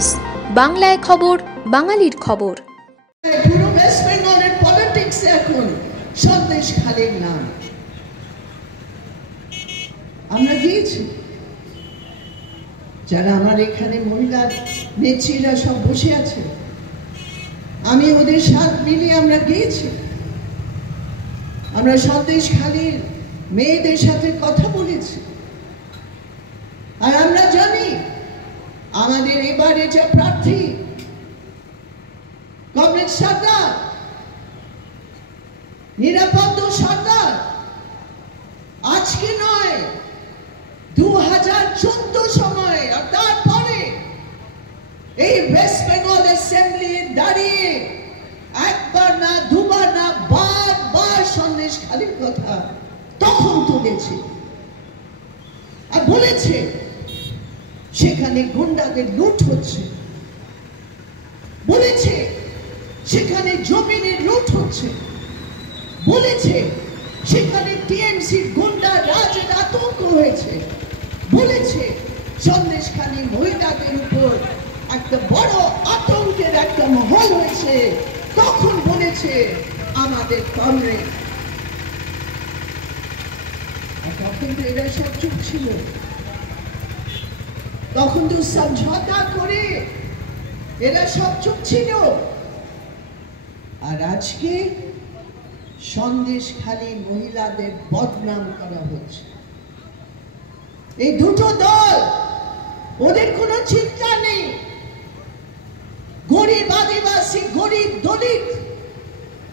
News, বাংলায় খবর, বাঙালির খবর। পুরো ওয়েস্ট বেঙ্গলের পলিটিক্সে এখন সন্দেশখালীর নাম। আমরা গিয়েছি, যারা আমার এখানে মহিলা নেত্রীরা সব বসে আছে, আমি ওদের সাথে মিলিয়ে আমরা গিয়েছি। আমরা সন্দেশখালীর মেয়েদের সাথে কথা বলেছি, আর আমরা জানি আমাদের এবারে যে প্রার্থী কমরেড সরদার, নিরাপদ সরদার, আজকে নয় 2014 সময় আর তারপরে এই ওয়েস্ট বেঙ্গল অ্যাসেম্বলি দাঁড়িয়ে একবার না দুবার না বারবার সন্দেশখালীর কথা তখন তুলেছে আর বলেছে সেখানে গুন্ডাদের লুট হচ্ছে, বলেছে সেখানে জমিনের লুট হচ্ছে, বলেছে সেখানে টিএমসির গুন্ডা রাজের আতঙ্ক হয়েছে, বলেছে সন্দেশখালী মহিলাদের উপর একটা বড় আতঙ্কের একটা মহল হয়েছে। তখন বলেছে আমাদের কমরেড, তখন তো এরা সব চুপ ছিল, তখন তো সমঝোতা করে এরা সব চুপ ছিল। আর আজকে সন্দেশখালী মহিলাদের বদনাম করা হচ্ছে। এই দুটো দল, ওদের কোনো চিন্তা নেই গরিব আদিবাসী, গরিব দলিত,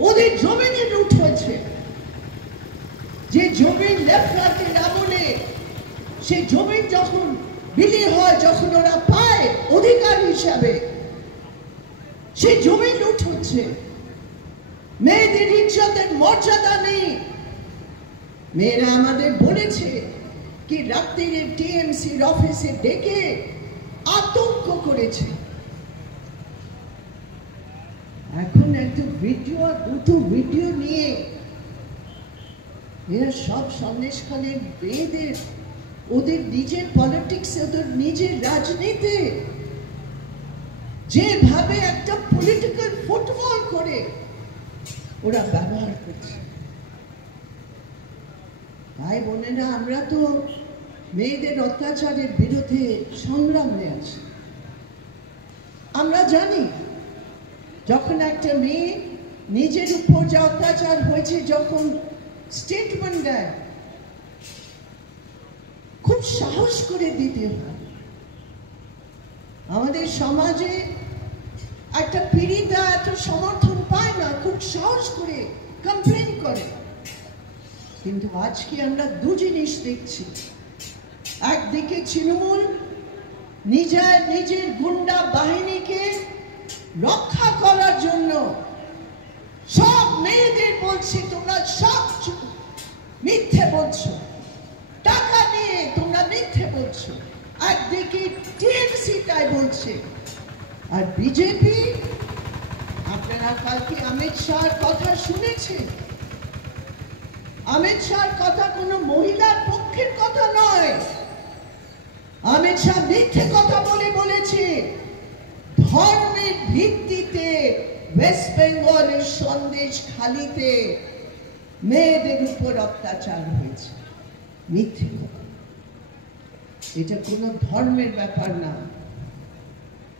ওদের জমিনে লুট হয়েছে। যে জমির লেফট আমলে সেই জমি যখন বিলি হয়, যখন ওরা পায় অধিকার হিসাবে, সেই জমি লুট হচ্ছে। মেয়েদের ইজ্জতের মর্যাদা নেই। মেয়েরা আমাদের বলেছে কি রাত্রিরে টিএমসির অফিসে ডেকে আতঙ্ক করেছে। এখন একটা ভিডিও, দুটো ভিডিও নিয়ে এরা সব সন্দেশখালীর মেয়েদের ওদের নিজের পলিটিক্স, ওদের নিজের রাজনীতি যেভাবে একটা পলিটিক্যাল ফুটবল করে ওরা ব্যবহার করছে। ভাই বোনেরা, আমরা তো মেয়েদের অত্যাচারের বিরুদ্ধে সংগ্রামে আছি। আমরা জানি যখন একটা মেয়ে নিজের উপর যে অত্যাচার হয়েছে, যখন স্টেটমেন্ট দেয়, খুব সাহস করে দিতে হয়। আমাদের সমাজে একটা পীড়িতা এত সমর্থন পায় না, খুব সাহস করে কমপ্লেন করে। কিন্তু আজকে আমরা দু জিনিস দেখছি। একদিকে তৃণমূল নিজের গুন্ডা বাহিনীকে রক্ষা করার জন্য সব মেয়েদের বলছে তোমরা সব মিথ্যে বলছো, টাকা নিয়ে তোমরা মিথ্যে বলছো। একদিকে টিএমসি তাই বলছে, আর বিজেপি, আপনারা কালকে অমিত শাহর কথা শুনেছেন। অমিত শাহর কথা কোনো মহিলার পক্ষের কথা নয়। অমিত শাহ মিথ্যে কথা বলেছে ধর্মের ভিত্তিতে ওয়েস্ট বেঙ্গলের সন্দেশখালীতে মেয়েদের উপর অত্যাচার হয়েছে। মিথ্যে কথা, এটা কোনো ধর্মের ব্যাপার না।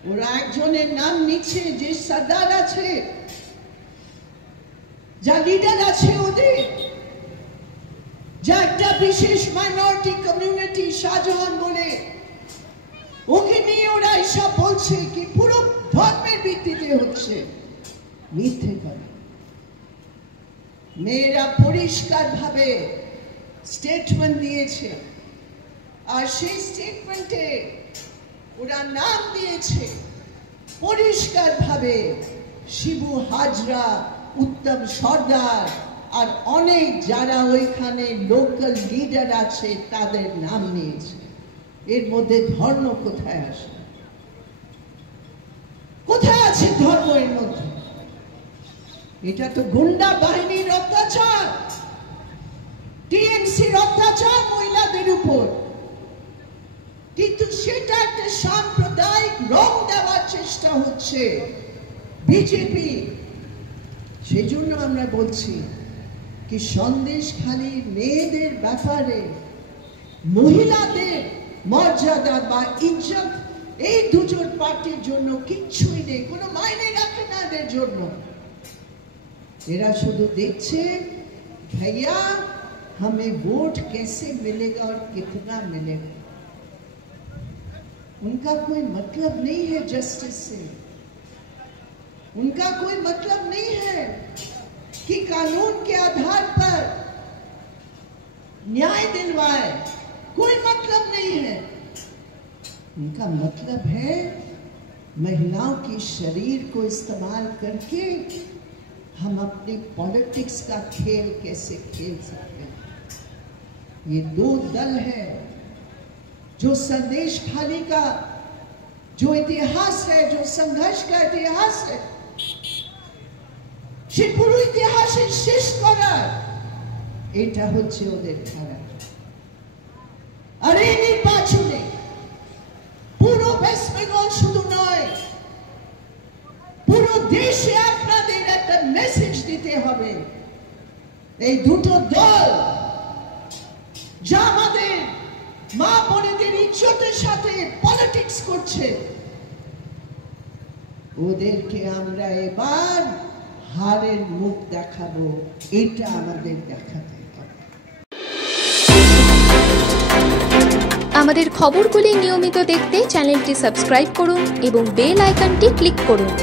ওরা একজনের নাম নিচ্ছে, যে সর্দার আছে, যা লিডার আছে ওদের, যা একটা বিশেষ মাইনরিটি কমিউনিটি শাহজাহান বলে, ওকে নিয়ে ওরা এসব বলছে কি পুরো ধর্মের ভিত্তিতে হচ্ছে। মিথ্যে কথা। মেয়েরা পরিষ্কার ভাবে স্টেটমেন্ট দিয়েছে, আর সেই স্টেটমেন্টে ওরা নাম দিয়েছে পরিষ্কার ভাবে শিবু হাজরা, উত্তম সর্দার আর অনেক যারা ওইখানে লোকাল লিডার আছে তাদের নাম নিয়েছে। এর মধ্যে ধর্ম কোথায় আসে? কোথায় আছে ধর্ম এর মধ্যে? এটা তো গুন্ডা বাহিনীর অত্যাচার, টিএমসির অত্যাচার মহিলাদের উপর। কিন্তু সেটা একটা সাম্প্রদায়িক রং দেওয়ার চেষ্টা হচ্ছে বিজেপি। সেজন্য আমরা বলছি কি সন্দেশখালী মেয়েদের ব্যাপারে মহিলাদের মর্যাদা বা ইজ্জত এই দুজন পার্টির জন্য কিচ্ছুই নেই, কোনো মাইনে রাখে না এদের জন্য। এরা শুধু দেখছে भैया हमें वोट कैसे मिलेगा और कितना मिलेगा। उनका कोई मतलब नहीं है जस्टिस से, उनका कोई मतलब नहीं है कि कानून के आधार पर न्याय दिलवाए, कोई मतलब नहीं है। उनका मतलब है महिलाओं के शरीर को इस्तेमाल करके हम अपने पॉलिटिक्स का खेल कैसे खेल सकते हैं। ये दो दल है जो संदेशखाली का जो इतिहास है, जो संघर्ष का इतिहास है, সে পুরো ইতিহাসে শেষ করার এটা হচ্ছে ওদের ধারা। আর এই নির্বাচনে পুরো ওয়েস্ট বেঙ্গল শুধু নয়, পুরো দেশে আপনাদের একটা মেসেজ দিতে হবে। এই দুটো দল যা আমাদের মা বোনেদের ইজ্জতের সাথে পলিটিক্স করছে, ওদেরকে আমরা এবার হারের মুখ দেখাবো, এটা আমাদের দেখাতে হবে। আমাদের খবরগুলি নিয়মিত দেখতে চ্যানেলটি সাবস্ক্রাইব করুন এবং বেল আইকনটি ক্লিক করুন।